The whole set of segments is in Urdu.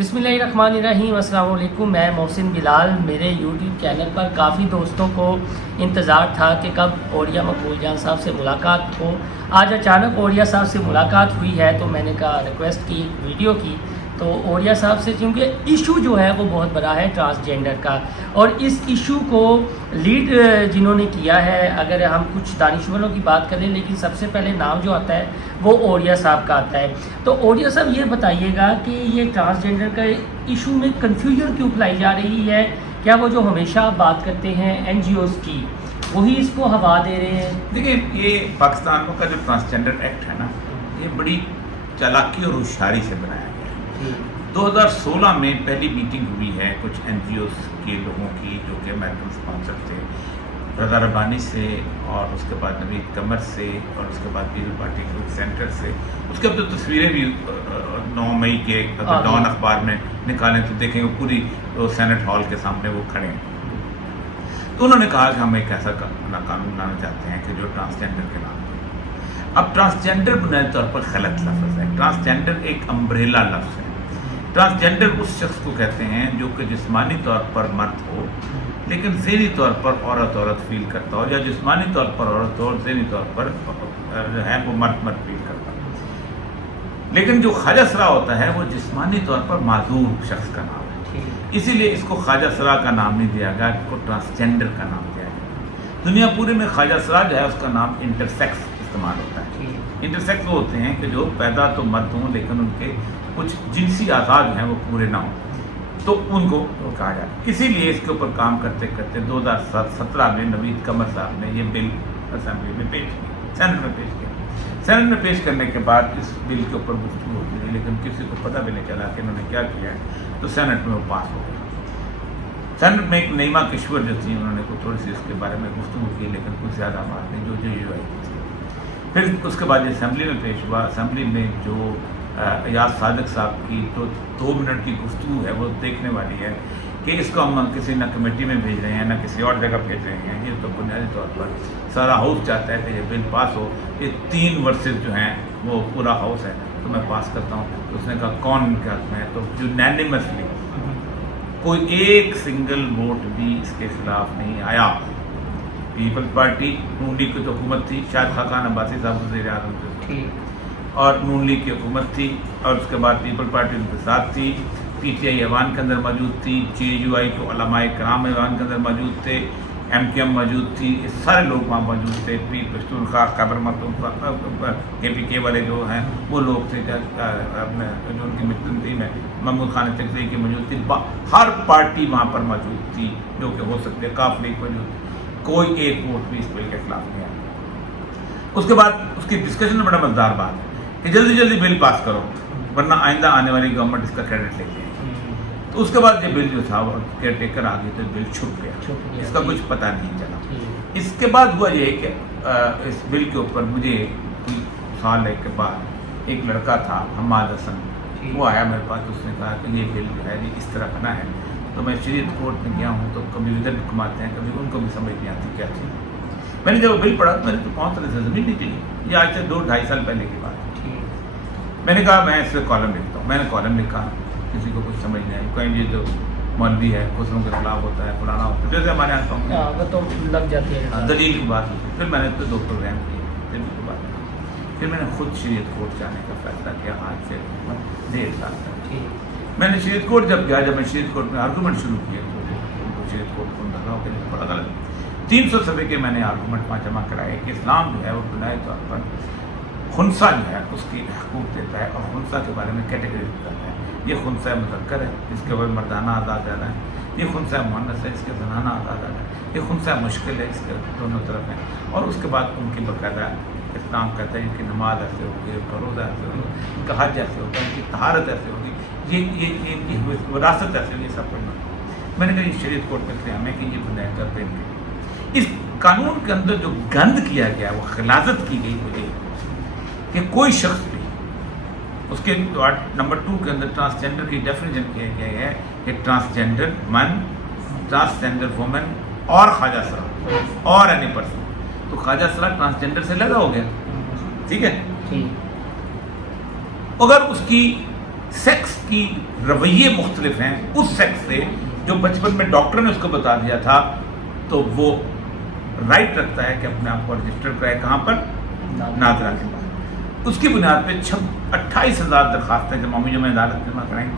بسم اللہ الرحمن الرحیم۔ السلام علیکم، میں محسن بلال۔ میرے یوٹیوب چینل پر کافی دوستوں کو انتظار تھا کہ کب اوڑیا مقبول جان صاحب سے ملاقات ہو۔ آج اچانک اوڑیا صاحب سے ملاقات ہوئی ہے تو میں نے کہا ریکویسٹ کی، ویڈیو کی تو اوڑیا صاحب سے، کیونکہ ایشو جو ہے وہ بہت بڑا ہے ٹرانسجینڈر کا، اور اس ایشو کو لیڈ جنہوں نے کیا ہے، اگر ہم کچھ دانشوروں کی بات کریں لیکن سب سے پہلے نام جو آتا ہے وہ اوڑیا صاحب کا آتا ہے۔ تو اوڑیا صاحب یہ بتائیے گا کہ یہ ٹرانسجینڈر کا ایشو میں کنفیوژن کیوں پھیلائی جا رہی ہے؟ کیا وہ جو ہمیشہ بات کرتے ہیں این جی اوز کی، وہی اس کو ہوا دے رہے ہیں؟ دیکھیں، یہ پاکستان کا جو ٹرانسجینڈر ایکٹ ہے نا، یہ بڑی چالاکی اور ہوشیاری سے بنایا گیا ہے۔ 2016 میں پہلی میٹنگ ہوئی ہے کچھ این جی اوز کے لوگوں کی، جو کہ امریکن اسپانسر تھے، رضا ربانی سے، اور اس کے بعد نوید قمر سے، اور اس کے بعد پیپل پارٹی گروپ سینٹر سے۔ اس کے بعد تو تصویریں بھی 9 مئی کے ڈان اخبار میں نکالیں تو دیکھیں وہ پوری سینٹ ہال کے سامنے وہ کھڑے ہیں۔ تو انہوں نے کہا کہ ہم ایک ایسا قانون لانا چاہتے ہیں کہ جو ٹرانسجینڈر کے نام ہے۔ اب ٹرانسجینڈر بنیادی طور پر غلط لفظ ہے۔ ٹرانسجینڈر ایک امبریلا لفظ ہے۔ ٹرانسجینڈر اس شخص کو کہتے ہیں جو کہ جسمانی طور پر مرد ہو لیکن ذہنی طور پر عورت فیل کرتا ہو، یا جسمانی طور پر عورت ہو اور ذہنی طور پر جو ہے وہ مرد فیل کرتا ہو۔ لیکن جو خواجہ سرا ہوتا ہے وہ جسمانی طور پر معذور شخص کا نام ہے، اسی لیے اس کو خواجہ سرا کا نام نہیں دیا گیا، اس کو ٹرانسجینڈر کا نام دیا گیا۔ دنیا پورے میں خواجہ سرا جو ہے اس کا نام انٹرسیکس استعمال ہوتا ہے۔ انٹرسیکس وہ ہوتے ہیں کہ جو پیدا تو مرد ہوں لیکن ان کے کچھ جنسی اعضاء جو ہیں وہ پورے نہ ہوں، تو ان کو کہا جائے۔ اسی لیے اس کے اوپر کام کرتے کرتے 2017 میں نوید قمر صاحب نے یہ بل اسمبلی میں پیش کیا، سینٹ میں پیش کیا۔ سینٹ میں پیش کرنے کے بعد اس بل کے اوپر گفتگو ہوتی رہی لیکن کسی کو پتہ بھی نہیں چلا کہ انہوں نے کیا کیا ہے، تو سینٹ میں وہ پاس ہو گیا۔ سینٹ میں ایک نعیمہ کشور جو تھی، انہوں نے تھوڑی سی اس کے بارے میں گفتگو کی لیکن کچھ زیادہ بات نہیں، جو آئی تھی۔ پھر اس کے بعد یہ اسمبلی میں پیش ہوا۔ اسمبلی میں جو ایاز صادق صاحب کی تو 2 منٹ کی گفتگو ہے وہ دیکھنے والی ہے کہ اس کو ہم کسی نہ کمیٹی میں بھیج رہے ہیں نہ کسی اور جگہ بھیج رہے ہیں۔ یہ تو بنیادی طور پر سارا ہاؤس چاہتا ہے کہ یہ بل پاس ہو، یہ 3 ورسز جو ہیں وہ پورا ہاؤس ہے تو میں پاس کرتا ہوں۔ تو اس نے کہا کون ان کے حق میں ہے، تو یونینیمسلی کوئی ایک سنگل ووٹ بھی اس کے خلاف نہیں آیا۔ پیپل پارٹی نون لیگ کی تو حکومت تھی، شاید خاقان عباسی صاحب وزیر اعظم تھے اور نون لیگ کی حکومت تھی، اور اس کے بعد پیپل پارٹی ان کے ساتھ تھی، پی ٹی آئی ایوان کے اندر موجود تھی، جے یو آئی کے علماء کرام ایوان کے اندر موجود تھے، ایم کیو ایم موجود تھی، یہ سارے لوگ وہاں موجود تھے، پیر پشتونخوا خیبر پختونخوا کے پی کے والے جو ہیں وہ لوگ تھے، جو ان کی تنظیم میں محمود خان چکزئی کی موجود تھی، ہر پارٹی وہاں پر موجود تھی جو کہ ہو سکتے، کاف لیگ موجود تھی، کوئی ایک ووٹ بھی اس بل کے خلاف نہیں آیا۔ اس کے بعد اس کی ڈسکشن میں بڑا مزدار بات ہے کہ جلدی بل پاس کرو ورنہ آئندہ آنے والی گورنمنٹ اس کا کریڈٹ لے گی۔ تو اس کے بعد یہ بل جو تھا وہ کیئر ٹیکر آ گئی تو بل چھپ گیا، اس کا کچھ پتہ نہیں چلا۔ اس کے بعد ہوا یہ کہ اس بل کے اوپر مجھے سال ایک کے بعد ایک لڑکا تھا حماد حسن، وہ آیا میرے پاس، اس نے کہا کہ یہ بل جو ہے یہ اس طرح بنا ہے۔ تو میں شریعت کورٹ میں گیا ہوں تو کبھی ادھر گھماتے ہیں، کبھی ان کو بھی سمجھ نہیں آتی کیا چیز۔ میں نے جب وہ بل پڑھا تو میں نے تو 5 طرح سے زمین نہیں چلی، یہ آج سے 2-2.5 سال پہلے کی بات ہے۔ میں نے کہا میں اس پہ کالم لکھتا ہوں، میں نے کالم لکھا، کسی کو کچھ سمجھ نہیں آئی، کہیں یہ جو مولوی ہے خسروں کے خلاف ہوتا ہے، فلانا ہوتا ہے، جیسے ہمارے یہاں وہ تو لگ جاتی ہے دلیل کی بات ہوتی۔ پھر میں نے تو 2 پروگرام کیے، دلیل کی بات پھر میں نے خود شریعت کورٹ جانے کا فیصلہ کیا آج سے 1.5 سال تک۔ میں نے شریعت کورٹ جب گیا، جب میں شریعت کورٹ میں آرگومنٹ شروع کیے تو شریعت کورٹ کو لگا کہ بڑا غلط 300 صفحے کے میں نے آرگومنٹ وہاں جمع کرائے کہ اسلام جو ہے وہ بنیادی طور پر خنثی جو ہے اس کی حقوق دیتا ہے اور خنثی کے بارے میں کیٹیگری بتاتا ہے۔ یہ خنثی مذکر ہے، اس کے بعد مردانہ اعضاء زیادہ ہیں، یہ خنثی مؤنث ہے، اس کے زنانہ اعضاء زیادہ ہیں، یہ خنثی مشکل ہے، اس کے دونوں طرف ہیں، اور اس کے بعد ان کی باقاعدہ اسلام کہتا ہے ان کی نماز ایسے ہوگی، ان کا روزہ ایسے ہوگا، ان کا حج ایسے ہوگا، ان کی طہارت ایسے ہوگی، یہ ان کی وراثت ایسے ہوگی، سب کچھ۔ میں نے کہا یہ شریعت کورٹ میں قیام ہے کہ یہ بنیاد طور پہ اس قانون کے اندر جو گند کیا گیا، وہ غلاظت کی گئی مجھے کہ کوئی شخص بھی اس کے نمبر 2 کے اندر ٹرانسجینڈر کی ڈیفینیشن کیا گیا ہے کہ ٹرانسجینڈر من، ٹرانسجینڈر وومن اور خواجہ سرا اور اینی پرسن۔ تو خواجہ سرا ٹرانسجینڈر سے لگا ہو گیا، ٹھیک ہے۔ اگر اس کی سیکس کی رویے مختلف ہیں اس سیکس سے جو بچپن میں ڈاکٹر نے اس کو بتا دیا تھا، تو وہ رائٹ رکھتا ہے کہ اپنے آپ کو رجسٹر کرائے کہاں پر؟ ناظرہ کے پاس۔ اس کی بنیاد پہ 28,000 درخواستیں جمع عدالت جمع کرائیں،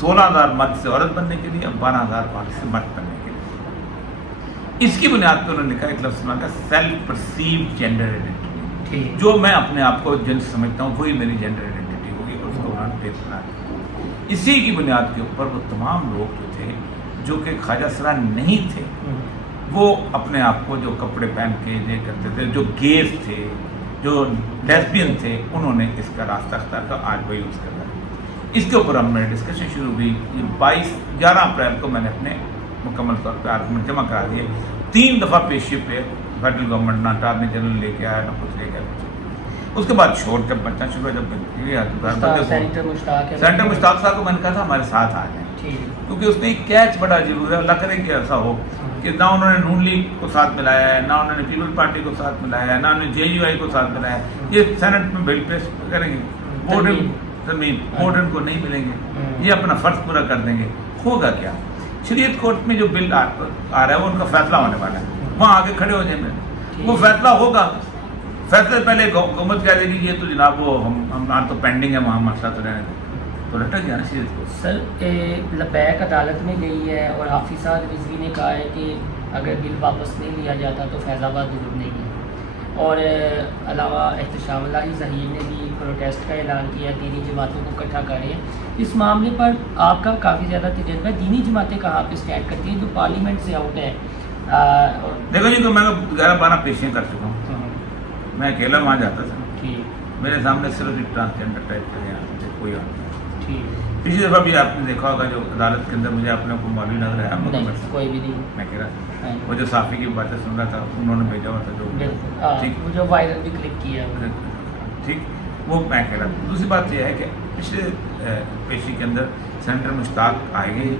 16,000 مرد سے عورت بننے کے لیے اور 12,000 عورت سے مرد بننے کے لیے۔ اس کی بنیاد پہ انہوں نے کہا ایک لفظ کا سیلف پرسیو جینڈر آئیڈینٹی، جو میں اپنے آپ کو جنس سمجھتا ہوں وہی میری جینڈر آئیڈینٹی ہوگی، اور اس کو انہوں نے پیش بنا دیا۔ اسی کی بنیاد کے اوپر وہ تمام لوگ جو تھے جو کہ خواجہ سرا نہیں تھے، وہ اپنے آپ کو جو کپڑے پہن کے یہ کرتے تھے، جو گیز تھے، جو لیسبین تھے، انہوں نے اس کا راستہ اختیار کیا، آج وہ یوز کر رہے ہیں۔ اس کے اوپر ہم نے ڈسکشن شروع ہوئی۔ 11 اپریل کو میں نے اپنے مکمل طور پہ آرگومنٹ جمع کرا دیے۔ 3 دفعہ پیشی پہ فیڈرل گورنمنٹ نہ اٹارنی جنرل لے کے آیا، نہ کچھ لے کے آیا۔ اس کے بعد شور جب بچنا شروع ہوا، جب سینٹر مشتاق صاحب کو میں نے کہا تھا ہمارے ساتھ آ جائیں، کیونکہ اس نے ایک کیچ بڑا عجیب ہے، اللہ کرے کہ ایسا ہو کہ نہ انہوں نے نون لیگ کو ساتھ ملایا ہے، نہ انہوں نے پیپل پارٹی کو ساتھ ملایا ہے، نہ انہوں نے جے یو آئی کو ساتھ ملایا ہے۔ یہ سینٹ میں بل پیش کریں گے، ماڈرن کو نہیں ملیں گے، یہ اپنا فرض پورا کر دیں گے۔ ہوگا کیا؟ شریعت کورٹ میں جو بل آ رہا ہے وہ ان کا فیصلہ ہونے والا ہے، وہاں آگے کھڑے ہو جائیں گے، وہ فیصلہ ہوگا۔ فیصلے پہلے حکومت کہہ دے گی یہ تو جناب وہ ہم تو پینڈنگ ہے، وہاں مسئلہ تو رہنے تو لٹک گیا نا شریعت کو۔ سر لبیک عدالت میں گئی ہے اور حافظ صاحب رضوی نے کہا ہے کہ اگر بل واپس نہیں لیا جاتا تو فیض آباد دور نہیں ہے، اور علاوہ احتشام اللہ ظہیر نے بھی پروٹیسٹ کا اعلان کیا، دینی جماعتوں کو اکٹھا کر رہے ہیں۔ اس معاملے پر آپ کا کافی زیادہ تجربہ ہے، دینی جماعتیں کہاں پہ اسٹینڈ کرتی ہیں جو پارلیمنٹ سے آؤٹ ہے؟ دیکھو جی، میں 11-12 پیشیاں کر چکا ہوں، میں اکیلا وہاں جاتا تھا، میرے سامنے صرف ایک ٹرانسجینڈر ٹائپ کے ہیں، کوئی اور نہیں۔ پچھلی دفعہ بھی آپ نے دیکھا ہوگا جو عدالت کے اندر مجھے اپنے کو مولوی نظر آیا، کوئی بھی نہیں، میں کہہ رہا تھا وہ جو صافی کی باتیں سن رہا تھا انہوں نے بھیجا ہوا تھا جو وائرل بھی کلک کیا، ٹھیک، وہ میں کہہ رہا تھا۔ دوسری بات یہ ہے کہ پچھلے پیشی کے اندر سینٹر مشتاق آئے گئے،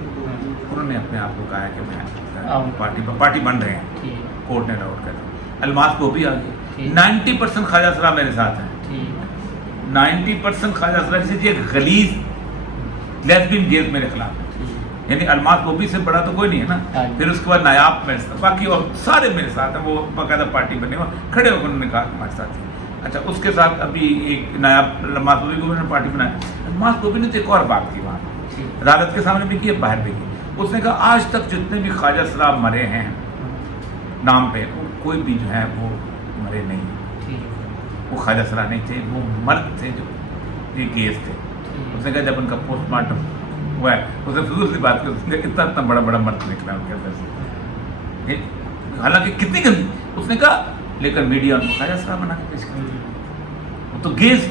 انہوں نے اپنے آپ کو کہا ہے کہ میں پارٹی بن رہے ہیں، کورٹ نے الاؤڈ کر دیا۔ الماس وہ بھی آ گئے، 90% خواجہ سرا میرے ساتھ ہیں، 90% خواجہ سرا سے ایک غلیظ لیسبین گیز میرے خلاف ہے، یعنی الماس بوبی سے بڑا تو کوئی نہیں ہے نا۔ پھر اس کے بعد نایاب میرے ساتھ، باقی اور سارے میرے ساتھ ہیں، وہ باقاعدہ پارٹی بنے ہوئے کھڑے ہو کر انہوں نے کہا ہمارے ساتھ ہیں۔ اچھا، اس کے ساتھ ابھی ایک نایاب الماس بوبی کو انہوں نے پارٹی بنایا۔ الماس بوبی نے تو ایک اور بات کی وہاں عدالت کے سامنے بھی کی، باہر بھی کی۔ اس نے کہا آج تک جتنے بھی خواجہ سرا مرے ہیں نام پہ، کوئی بھی جو ہے وہ مرے نہیں، وہ خواجہ سرا نہیں تھے، وہ مرد تھے جو یہ کیس تھے۔ اس نے کہا جب ان کا پوسٹ مارٹم ہوا ہے، اس نے فضول سی بات کی، اس نے اتنا بڑا مرد نکلا ان کے اندر سے، حالانکہ کتنی گندی۔ اس نے کہا لیکن میڈیا ان کو خواجہ سرا بنا کے پیش کر، وہ تو گیز۔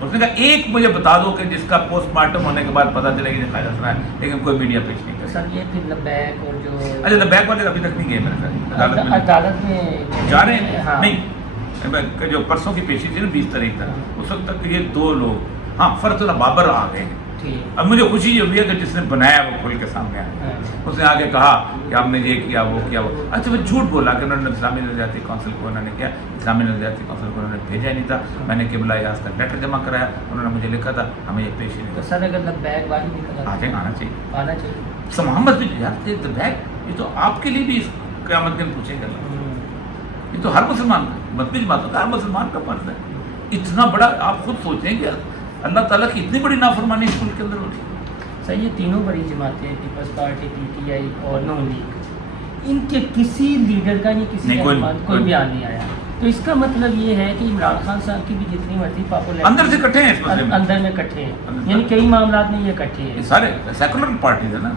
اس نے کہا ایک مجھے بتا دو کہ جس کا پوسٹ مارٹم ہونے کے بعد پتہ چلے گا کہ خواجہ سرا ہے، لیکن کوئی میڈیا پیش نہیں کر سر۔ یہ پھر لبیک اور جو اچھا لبیک والے ابھی تک نہیں گئے میرے ساتھ عدالت میں جا رہے ہیں، نہیں، جو پرسوں کی پیشی تھی نا 20 تاریخ تک، اس وقت تک یہ 2 لوگ، ہاں فرت اللہ بابر آ گئے ہیں۔ اب مجھے خوشی یہ ہوئی ہے کہ جس نے بنایا وہ کھل کے سامنے آیا، اس نے آگے کہا کہ ہم نے یہ کیا وہ کیا وہ۔ اچھا وہ جھوٹ بولا کہ انہوں نے اسلامی نظریاتی کونسل کو انہوں نے کیا، اسلامی نظریاتی کونسل کو انہوں نے بھیجا ہی نہیں تھا، میں نے قبلہ یاز کا لیٹر جمع کرایا، انہوں نے مجھے لکھا تھا، ہمیں یہ پیش ہی نہیں تھا۔ سر اگر لبیک والی بھی آ جائیں، آنا چاہیے محمد بھی یار لبیک، یہ تو آپ کے لیے بھی اس قیامت دن پوچھے گا، یہ تو ہر مسلمان مذہبی جماعتوں کا ہر مسلمان کا فرض ہے۔ اتنا بڑا آپ خود سوچیں کہ اللہ تعالیٰ کی اتنی بڑی نافرمانی اس ملک کے اندر ہو رہی ہے۔ سر یہ تینوں بڑی جماعتیں، People's Party, P T I اور نون لیگ، ان کے کسی لیڈر کا نہیں، کسی کوئی بیان نہیں آیا، تو اس کا مطلب یہ ہے کہ عمران خان صاحب کی بھی جتنی مرضی پاپولیرٹی اندر سے کٹھے ہیں، اس مسئلے میں اندر میں کٹھے ہیں، یعنی کئی معاملات میں یہ کٹھے ہیں، سارے سیکولر پارٹیز ہیں نا،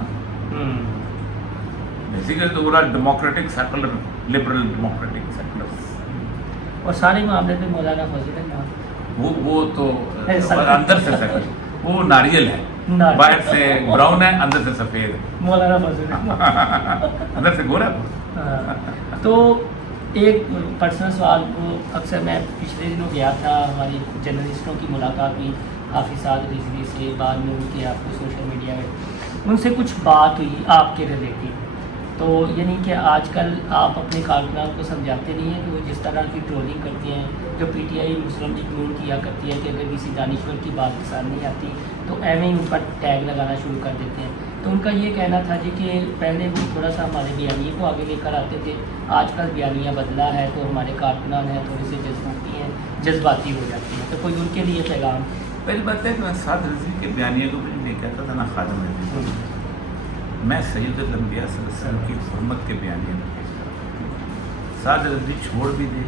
بیسیکلی تو پورا democratic secular, liberal democratic secular, اور سارے معاملے میں مولانا فضل اللہ وہ تو اندر سے سیکولر، وہ ناریل ہے، باہر سے براؤن ہے، اندر سے سفید ہے، مولانا فضل اندر سے گورا۔ تو ایک پرسنل سوال، وہ اکثر میں پچھلے دنوں گیا تھا، ہماری جرنلسٹوں کی ملاقات ہوئی حافظ صاحب رضوی سے، بعد میں ان کے آپ کو سوشل میڈیا میں ان سے کچھ بات ہوئی آپ کے ریلیٹیو، تو یعنی کہ آج کل آپ اپنے کارکنان کو سمجھاتے نہیں ہیں کہ وہ جس طرح کی ٹرولنگ کرتے ہیں، جو پی ٹی آئی مسلم لیگ نون کیا کرتی ہے کہ اگر کسی دانشور کی بات پسند نہیں آتی تو ایویں ہی ان پر ٹیگ لگانا شروع کر دیتے ہیں. تو ان کا یہ کہنا تھا جی کہ پہلے وہ تھوڑا سا ہمارے بیانیے کو آگے لے کر آتے تھے، آج کل بیانیہ بدلا ہے تو ہمارے کارکنان ہیں تھوڑے سے جذباتی ہو جاتی ہیں. تو کوئی ان کے لیے پیغام؟ پہلی بات ہے کہ میں سعد رضوی کے بیانیے کو بھی نہیں کہتا تھا، نہ خادم رضوی. میں سید الانبیاء صلی اللہ علیہ وسلم کی حرمت کے بیانیے میں کہتا ہوں. سعد رضوی چھوڑ بھی دے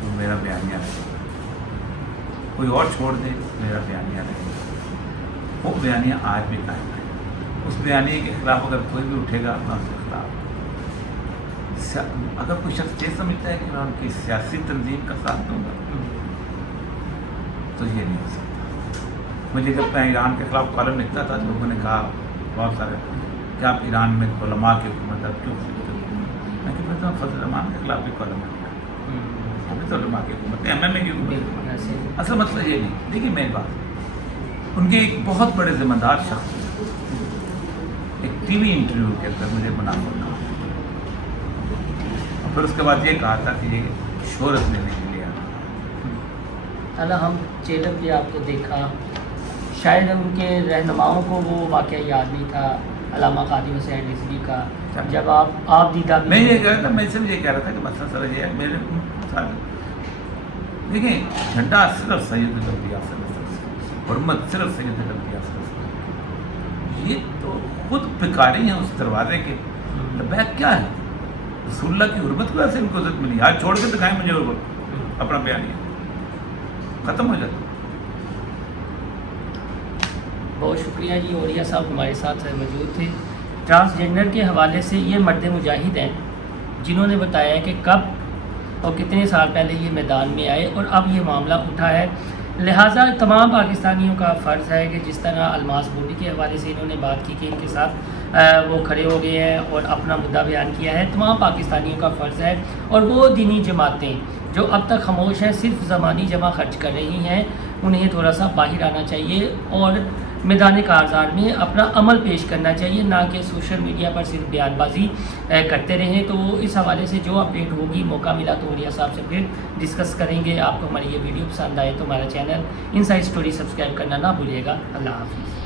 تو میرا بیانیہ رہے گا، کوئی اور چھوڑ دے میرا بیانیہ رہے گا. وہ بیانیہ آج بھی قائم ہے. اس بیانیے کے خلاف اگر کوئی بھی اٹھے گا میں اس کے خلاف. اگر کوئی شخص یہ سمجھتا ہے کہ میں ان کی سیاسی تنظیم کا ساتھ دوں گا تو یہ نہیں ہو سکتا. مجھے جب میں ایران کے خلاف کالم لکھتا تھا لوگوں نے کہا بہت سارے کہ آپ ایران میں علماء کی حکومت اب کیوں لکھتے ہیں؟ میں کہتا ہوں فضل الرحمان کے خلاف بھی کالم لکھا، ابھی تو علماء کی حکومت ہے، ایم اے کی حکومت. اصل مسئلہ یہ نہیں. دیکھیے میری بات، ان کے ایک بہت بڑے ذمہ دار شخص ایک ٹی وی انٹرویو کے اندر مجھے منافع کہا اور پھر اس کے بعد یہ کہا تھا کہ یہ شہرت لینے کے لیے اللہ ہم چینل پہ آپ کو دیکھا، شاید ان کے رہنماؤں کو وہ واقعہ یاد نہیں تھا علامہ قادری حسین رضوی کا. جب آپ دیدہ بھی میں یہ کہہ رہا تھا، میں صرف یہ کہہ رہا تھا کہ مسئلہ سر یہ ہے میرے ساتھ دیکھیں جھنڈا صرف سید الانبیاء صلی اللہ علیہ وسلم، حرمت صرف سید الانبیاء صلی اللہ علیہ وسلم. یہ تو خود پکاری ہیں اس دروازے کے. لبیک کیا ہے؟ رسول اللہ کی حرمت کو ایسے ان کو عزت ملی. آج چھوڑ کے دکھائیں مجھے اپنا بیانیہ، ختم ہو جاتا. بہت شکریہ جی. اولیاء صاحب ہمارے ساتھ موجود تھے. ٹرانسجنڈر کے حوالے سے یہ مرد مجاہد ہیں جنہوں نے بتایا کہ کب اور کتنے سال پہلے یہ میدان میں آئے اور اب یہ معاملہ اٹھا ہے. لہٰذا تمام پاکستانیوں کا فرض ہے کہ جس طرح الماس بوٹی کے حوالے سے انہوں نے بات کی کہ ان کے ساتھ وہ کھڑے ہو گئے ہیں اور اپنا مدعا بیان کیا ہے، تمام پاکستانیوں کا فرض ہے اور وہ دینی جماعتیں جو اب تک خاموش ہیں، صرف زمانی جمع خرچ کر رہی ہیں، انہیں تھوڑا سا باہر آنا چاہیے اور میدان کارزار میں اپنا عمل پیش کرنا چاہیے، نہ کہ سوشل میڈیا پر صرف بیان بازی کرتے رہیں. تو اس حوالے سے جو اپڈیٹ ہوگی موقع ملا تو اولیاء صاحب سے پھر ڈسکس کریں گے. آپ کو ہماری یہ ویڈیو پسند آئے تو ہمارا چینل انسائیڈ اسٹوری سبسکرائب کرنا نہ بھولیے گا. اللہ حافظ.